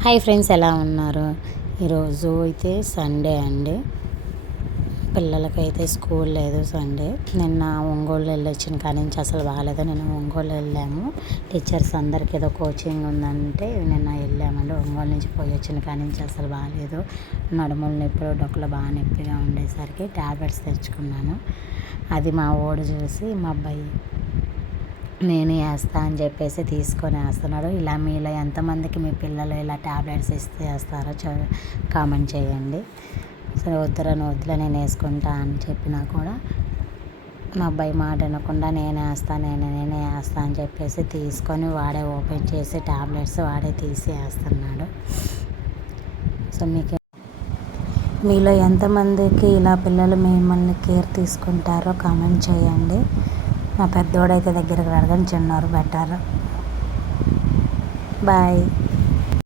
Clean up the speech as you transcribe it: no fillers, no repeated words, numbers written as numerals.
Hi friends, ఎలా ఉన్నారు? ఈరోజు అయితే సండే అండి. పిల్లలకైతే స్కూల్ లేదు సండే. నిన్న ఒంగోలు వెళ్ళొచ్చిన కాడి నుంచి అసలు బాగాలేదు. నిన్న ఒంగోలు వెళ్ళాము. టీచర్స్ అందరికి ఏదో కోచింగ్ ఉందంటే నిన్న వెళ్ళామండి. ఒంగోలు నుంచి పోయి వచ్చిన కాడి నుంచి అసలు బాగాలేదు. నడుములు నొప్పి, డొక్కలు బాగా నొప్పిగా ఉండేసరికి ట్యాబ్లెట్స్ తెచ్చుకున్నాను. అది మా ఓడు చూసి మా అబ్బాయి నేను వేస్తా అని చెప్పేసి తీసుకొని వేస్తున్నాడు. ఇలా మీలో ఎంతమందికి మీ పిల్లలు ఇలా ట్యాబ్లెట్స్ ఇస్తే వేస్తారో కామెంట్ చేయండి. సరే వద్దురా నేను వేసుకుంటా అని చెప్పినా కూడా మా అబ్బాయి మాట వినకుండా నేనే వేస్తా అని చెప్పేసి తీసుకొని వాడే ఓపెన్ చేసి ట్యాబ్లెట్స్ వాడే తీసి వేస్తున్నాడు. సో మీలో ఎంతమందికి ఇలా పిల్లలు మిమ్మల్ని కేర్ తీసుకుంటారో కామెంట్ చేయండి. మా పెద్దోడైతే దగ్గరికి రాడు కానీ చిన్నోరు బెటర్. బాయ్.